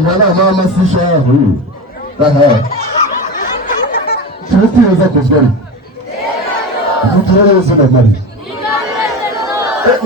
Mwana mama si shahu. Shiriti yoza kuzwari. Mutore yoza na mari.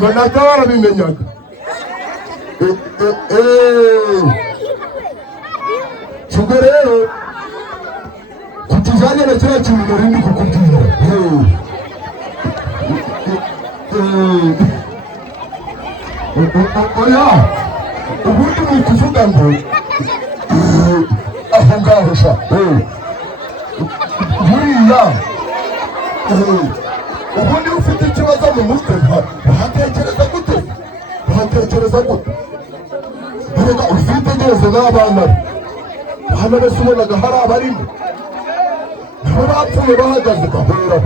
Banatara bimenyaga. Chugarero. Kutizanya na kila kintu narindi kukubwira. Oya. Ubundi ni kuvuga ngo aho ngaho sha buriya ubundi ufite ikibazo mu mutwe ntatekereza gute erega uzitegereze n'abana hano bose ubonaga hari abarimo nabo bapfuye bahagaze gahora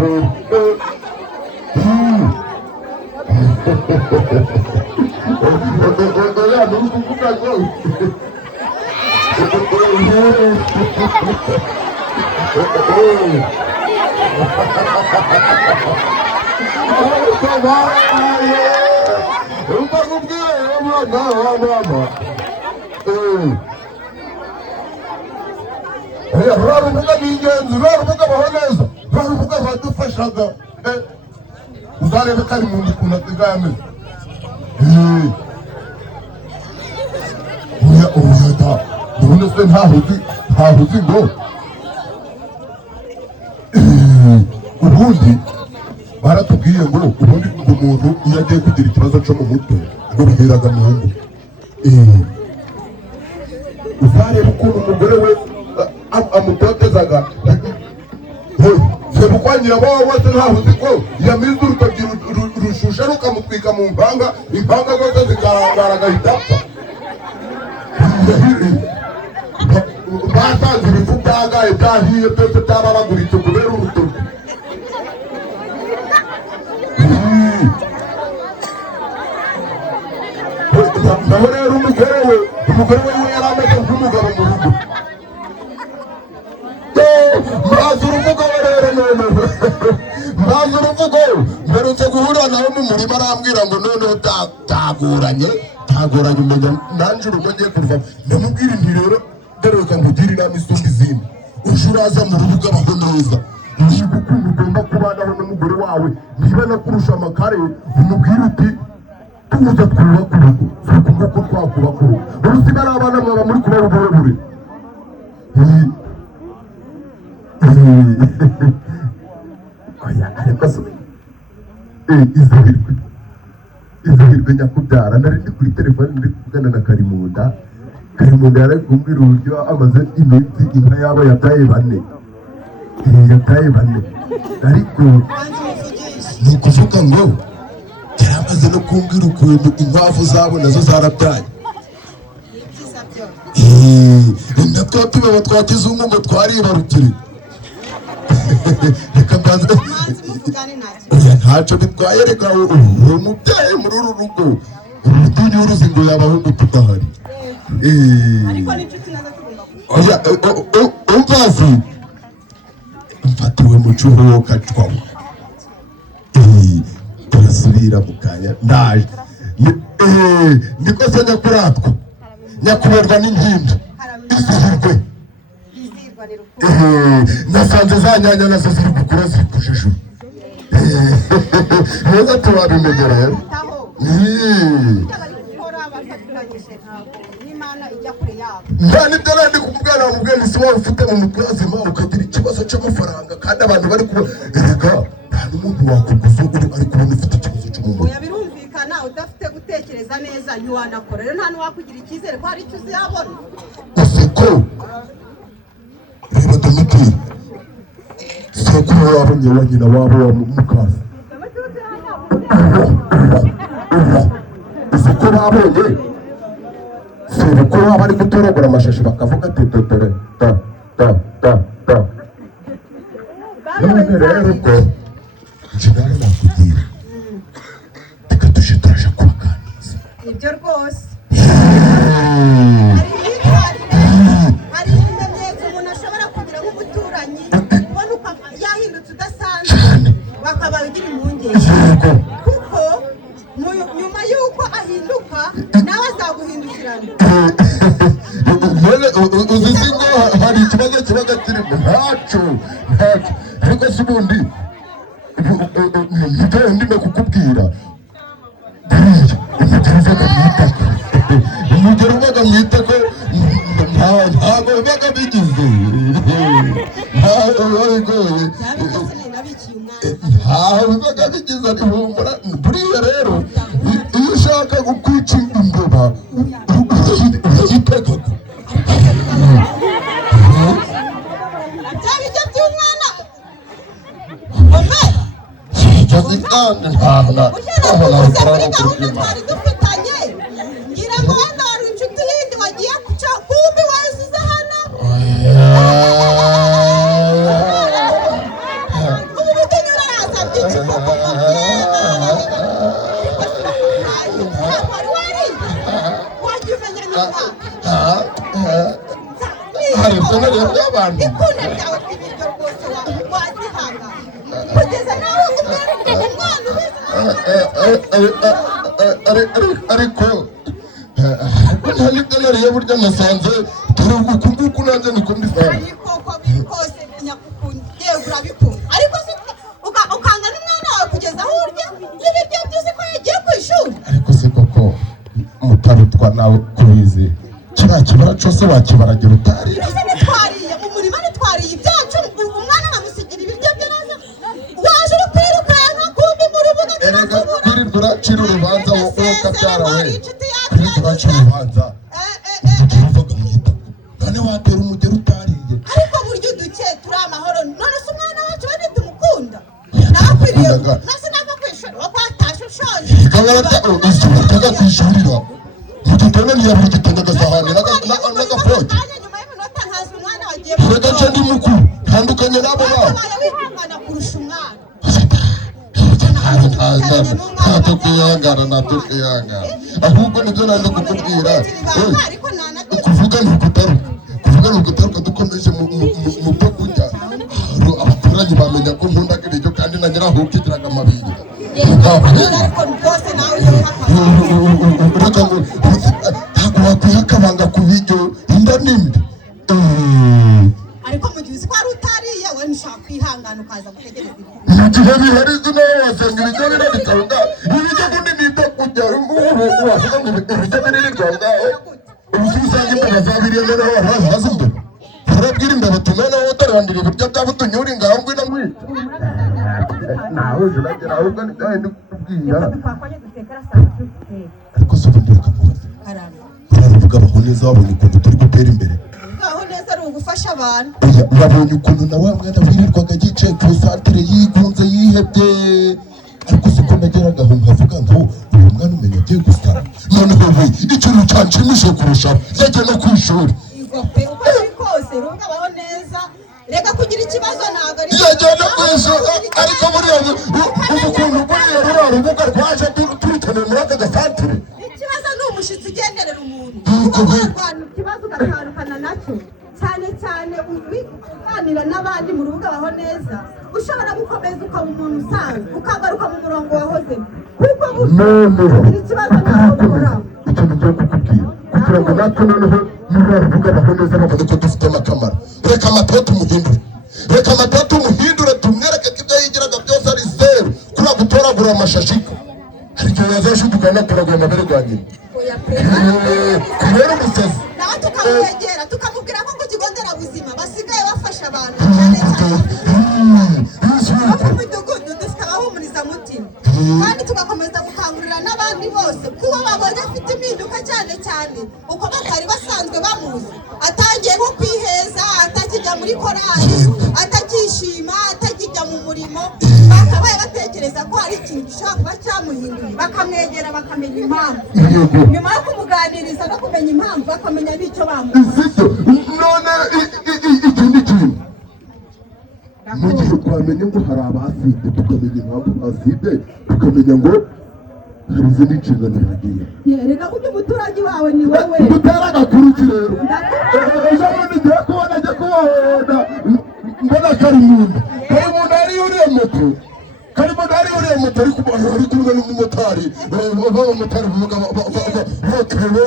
Rwaruvuga ni ingenzi, rwaruvuga baho neza, rwaruvuga badufashaga. Uzarebe ko ari muntu ukuntu asigaye ameze. Oya none se ntaho uzi ngo ubundi baratubwiye ngo ubundi umuntu iyo agiye kugira ikibazo cyo mu mutwe ngo biheraga mu ngo. Uzarebe ukuntu umugore we amutotezaga sebukwanyira wowe wose ntaho uzi ko yamize urutoki rushusha rukamutwika mu impanga zose zikangara agahita apfa. Basanze ibifu byagaye byahiye byose byabaraguritse kubera urutoki. Naho rero umugore we yari ameze nk'umugabo mu rugo. Mbaza uruvugo rero none mbaza uruvugo mperutse guhurira nawe mu murima arambwira ngo noneho tagoranye umenya nanjye urugo ngiye kuruvamo. Ndamubwira nti rero reka nkugire inama isumba izindi, uje uraza mu rubuga abaho neza, niba ukuntu ugomba kubanaho n'umugore wawe, niba nakurusha amakare umubwire uti tuza twubaka urugo, si nguko twakubaka urugo. Urusiga ari abana mwaba muri kuba uburebure. Oya ariko se izihirwe nyakubyara. Nari ndi kuri telefone ndi kuvugana na Karimunda yari kumbwira uburyo amaze iminsi inka yabo yataye bane ariko ni ukuvuga ngo yari amaze no kumbwira ukuntu inkwavu zabo nazo zarabyaye. Natwo tubeba twa kizungu ngo twaribarukire. Reka mbanze ntacyo bitwaye, reka uwo mubyeyi muri uru rugo urutunyi uruzi ngo y'abahungu tudahari. Oya umvazi mfatiwe mu cyuho kacwaho. Turasubira mu kanya ndaje. Niko se nyakuratwa nyakuberwa n'ingimbi izihirwe. Nasanze za nyanya nazo ziri gukura ziri kujijura. Neza turabimenyera rero. Nta nibyo nandi kumubwira wamubwira isi waba ufite mu mutwe hazima ukagira ikibazo cy'amafaranga kandi abantu bari kuba erega nta n'umuntu wakuguza ari kubona ufite ikibazo cyo mu mutwe. Oya birumvikana udafite gutekereza neza ntiwanakora rero nta n'uwakugira icyizere ko hari icyo uzabona. Useko wabonye wa nyina wabo wa mukasa uko babonye ko baba ari gutoragura amashashi bakavuga ati dore da none rero ubwo nje nawe nakubwira reka tuje turaje kubaganiriza ibyo rwose hari ibimenyetso umuntu ashobora kugira nk'umuturanyi ubona uko yahindutse udasanzwe bakaba bigira impungenge kuko nyuma y'uko ahinduka nawe azaguhindukirana uzizi ngo hari ikibazo kibaga kirimo ntacyo ariko se ubundi ntiteye ndime kukubwira umugero ubaga mu itako ntabwo bibaga bigize ntabwo biba bigoye ntaho bibaga bigize ntibumura buriya rero iyo ushaka kukwica imbeba urayitekaga ngira ngo wenda wari inshuti yindi wagiye kuca kumbi wasize hano ubu bukenyura araza byinshi koko wagiye umenya nyuma hari isomo rero ry'abantu ikunda ryawe ry'ibiryo rwose wazihanga kugeza nawe umwereke umwana ariko ntabwo nariye burya nasanze dore uku nguku nanjye niko mbisanga ariko ko bikose nyakukundiye urabikora ariko se ukanga n'umwana wawe kugeza aho urya n'ibiryo byose ko yagiye ku ishuri ariko se koko mutarutwa nawe kubizi kiriya kibara cyose wakibaragira utari ese nitwariye umurima nitwariye ibyacu umwana namusigira ibiryo bye neza waje uri kwirukanka kumbi mu rubuga erega kwirirwa uracira urubanza wowe kabyara we kwirirwa uracira urubanza uvuga mu gitabo none watera umugero utariye ariko burya uduke turi amahoro none se umwana wacu we ntitumukunda nakwiriye nase nava ku ishuri wo kwatashe ushonje utaga ku ishuri ra mugitone ntiyabura igitenge agasahani n'agapote nyuma y'iminota nkazi umwana wagiye reka nce ndi mukuru ntandukanye n'abo bana abaye wihangana kurusha umwana ntabwo kwihangana ahubwo nibyo nari kukubwira kuvuga ni ugutaruka dukomeje mu byo kurya abaturage bamenya ko nkundaga ibiryo kandi na nyiraho ukigiraga amabiri ntabwo wakwiha akabanga ku biryo inda n'indi ariko mu gihe uzi ko wari utariye we ntushaka kwihangana ukaza gutegereza mu gihe biharize nawe wasanga ibiryo birabitanga ibiryo ubundi ni ibyo kurya wavuga ngo ibiryo biririrwa ngaho ubuze usanga imbeba zabiriye noneho warahaza imbeba urabwira imbeba ati noneho utarandira ibiryo byabo tunyura ngaho ngwino ngwino nawe uje uragera ahubwo ni byawe ndi kukubwira ariko se ubundi bakamubaza uravuga abaho neza wabonye ukuntu turi gutera imbere aho neza ari ugufasha abantu wabonye ukuntu na wa mwana wirirwaga yicaye ku isantere yigunze yihebye ariko siko nageraga aho nkavuga ngo uyu mwana umenya agiye gusara noneho we ikintu cyanshimishije kurushaho yagiye no ku ishuri igope uko biri kose urumva abaho neza reka kugira ikibazo ntabwo ari yagiye no ku ishuri ariko buriya ukuntu buriya ruriya rubuga rwaje turukeneye muri aka gasantere ikibazo ni umushyitsi ugenderera umuntu uba warwana ikibazo ugatandukana nacyo cyane cyane uganira n'abandi mu rubuga baho neza ushobora gukomeza ukaba umuntu usanzwe ukagaruka mu murongo wahozemo kuko burya ikibazo ntabwo uhoraho ikintu ngiye kukubwira kugira ngo natwe noneho niba rubuga baho neza babone ko dufitemo akamaro reka amatoto umuhindure tumwereke ko ibyo yigiraga byose ari zeru kuriya gutoragura amashashi ariko yazashiduka anatoragura amabere bwa nyina kubera umusazi nawe tukamwegera tukamubwira ko ku kigo nderabuzima basigaye bafasha abantu cyane cyane abo mu midugudu dufite abahumurizamutima kandi tugakomeza gukangurira n'abandi bose kuba babonye afite impinduka cyane cyane uko batari basanzwe bamuzi atangiye nko kwiheza atakijya muri korali atakishima atakijya mu bakamwegera bakamenya impamvu nyuma yo kumuganiriza no kumenya impamvu bakamenya n'icyo bamukoze none ikindi kintu mu gihe twamenye ngo hari abaside tukamenya impamvu baside tukamenya ngo hari izindi nshingano bagiye reka kujya umuturage wawe ni wowe dutera agakuru kirero ejo bundi ngiye kubona ajya kubahonda mbona karimunda ari uriya moto karimunda ari uriya moto ari kumwe n'umumotari abamotari bavuga batewe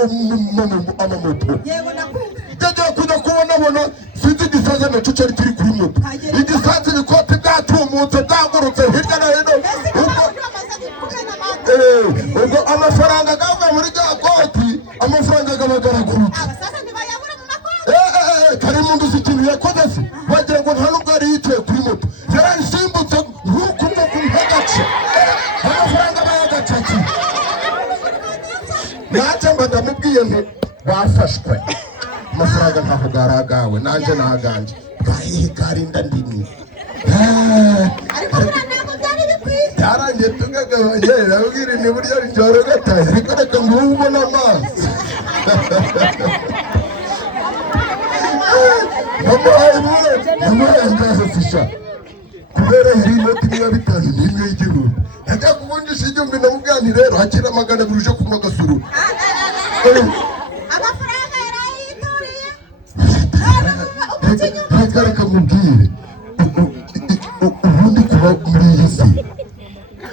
amamoto yewe nakumva yagiye kujya kubona sinzi igisaza nacyo cyari kiri kuri moto igisaza ibikoti byatumutse byagurutse hirya no hino ubwo amafaranga agavuga muri rya koti amafaranga agabagaragurutse Karimunda uzi ikintu yakoze se wagira ngo nta nubwo yari yicaye kuri moto yarayisimbutse ntukumva kumva agace amafaranga bayagacaki nanjye mba ndamubwiye nti wafashwe amafaranga ntaho garagawe nanjye naganje bwahiye karinda ndini ariko ntabwo byari bikwiye yarangiye tugagabanye nabwira ni buryo rijoro gataye ariko reka mbubona amazi namuhaye ndahafisha kubera iri inoti niba bitanu n'imwe y'igihumbi najya kuvunjisha igihumbi namubwani rero hakira magana abiri uje kunywa agasuru amafaranga yarayitoreye reka mubwire ubundi kuba muri iyi si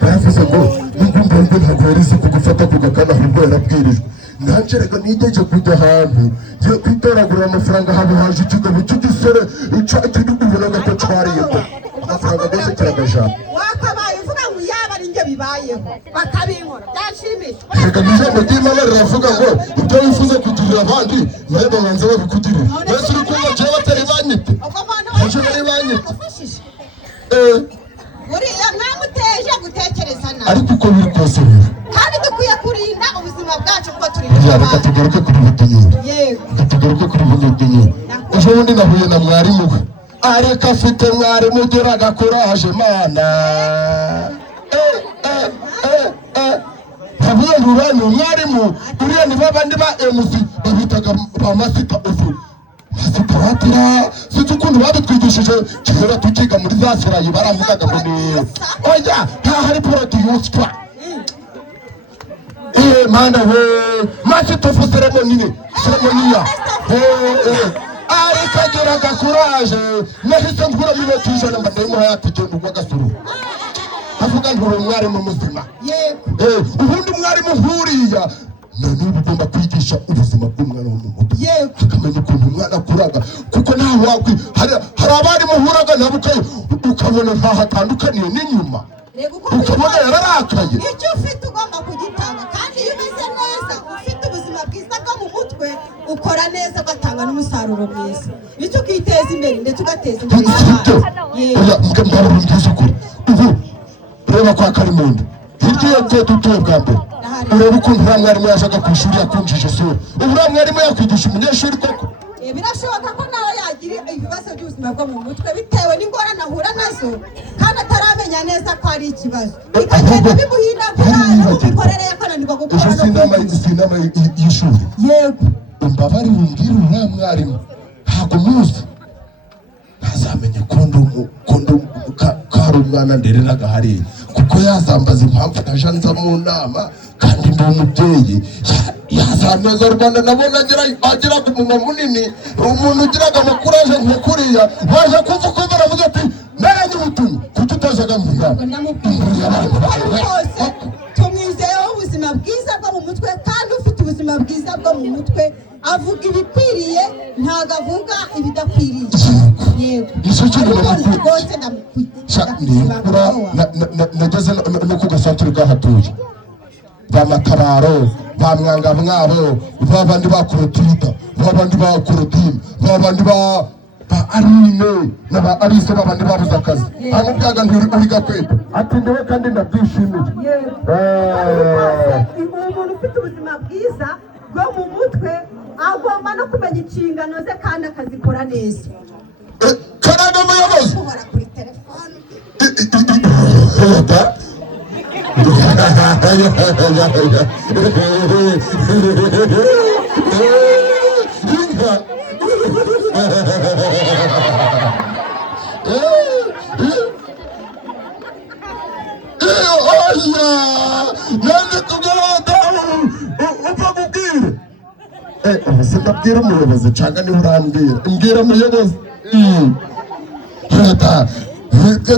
yavuze ngo n'ingumba rwe ntabwo yarize kugufata ku gakana ahubwo yarabwirijwe nanjye reka nigeze kujya ahantu ngiye kwitoragura amafaranga haba haje ikigabo cy'igisore kiri ubonaga ko cwariye ko amafaranga rwose kiragajana wakabaye uvuga ngo yaba ari njye bibayeho bakabinkora byashimisha reka ijambo ry'Imana riravuga ngo ibyo wifuza kugirira abandi nawe babanza babikugirira mbese uri kumva jewe batari banyite ejo bari banyite buriya mwamuteje gutekereza nabi ariko uko biri kose rero kandi dukwiye kurinda ubuzima bwacu kuko turi reka tugaruke kuri butenyeri reka tugaruke kuri butenyeri ejo bundi nahuye na mwarimu we ariko afite mwarimu ugira agakuraje mana ntavuye ngo uriya ni umwarimu uriya ni babandi ba MC babitaga ba masita ufu masita batira sinzi ukuntu babitwigishije kera tukiga muri za sirayi baravugaga ngo ni oya nta hari produce mana we masita ufu ceremoniya ariko agira agakuraje nahise ngura minota ijana mba ndayimuha yatigenda ugwa agasuru avuga ngo uri umwarimu muzima ubundi umwarimu nkuriya none ugomba kwigisha ubuzima bw'umwana wo mu mutwe akamenya ukuntu umwana akuraga kuko ntawe hari abarimu uhuraga nabo ukabona ntaho atandukaniye n'inyuma ukabona yararakaye icyo ufite ugomba kugitanga kandi iyo umeze neza ufite ubuzima bwiza bwo mu mutwe ukora neza ugatanga n'umusaruro mwiza bityo ukiteza imbere ndetse ugateza imbere abandi ubu reba kwa Karimunda hirya yo dutuye bwa mbere ureba ukuntu uriya mwarimu yajaga ku ishuri yakunjije isura ubu uriya mwarimu yakwigisha umunyeshuri koko birashoboka ko nawe yagira ibibazo by'ubuzima bwo mu mutwe bitewe n'ingorane ahura nazo kandi ataramenya neza ko ari ikibazo bikagenda bimuhindagura n'ubukorere yakananirwa gukora no kwigisha inama y'ishuri yego umbabari umbwire uriya mwarimu ntabwo muzi ntazamenye kondo kari umwana ndereraga hariya kuko yazambaza impamvu naje nza mu nama kandi ndi umubyeyi yazaneza Rwanda nabona agiraga umunwa munini umuntu ugiraga amakuraje nk'ukuriya waje kumva uko baravuga ati naranye ubutumwa kuko utazaga mu nama tumwizeyeho ubuzima bwiza bwo mu mutwe kandi ufite ubuzima bwiza bwo mu mutwe avuga ibikwiriye ntabwo avuga ibidakwiriye yego rwose nageze no ku gasantere gahatuye ba matabaro ba mwangamwabo babandi ba korotida babandi ba korotine babandi ba arine n'aba arise babandi babuze akazi amubyaga nturiga kweta ati ndewe kandi ndabyishimiye umuntu ufite ubuzima bwiza bwo mu mutwe agomba no kumenya inshingano ze kandi akazikora neza karanga muyobozi kuri telefone Sinabwira umuyobozi cyangwa niba urambwira mbwira umuyobozi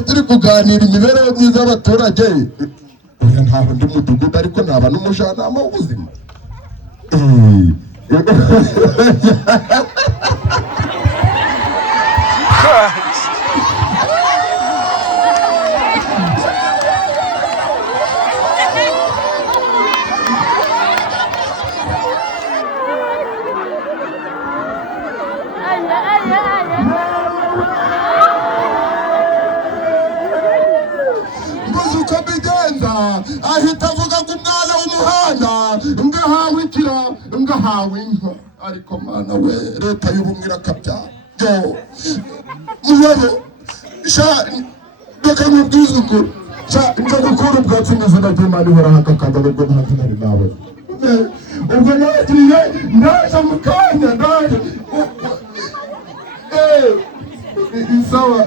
turi kuganira imibereho myiza y'abaturage. Oya ntabwo ndi mudugudu ariko naba n'umujyanama w'ubuzima. Ahita avuga ngo umwana w'umuhanda ngahawe ikira ngahawe inka. Ariko mana we leta y'ubumwe irakabyara yo muyobo reka nkubwize ukuri nja gukura ubwatsi n'izina ry'Imana ihoraho agakanda nubwo nta zina rinawe ubwo nagiye ndaza mu kanya ndaje isawa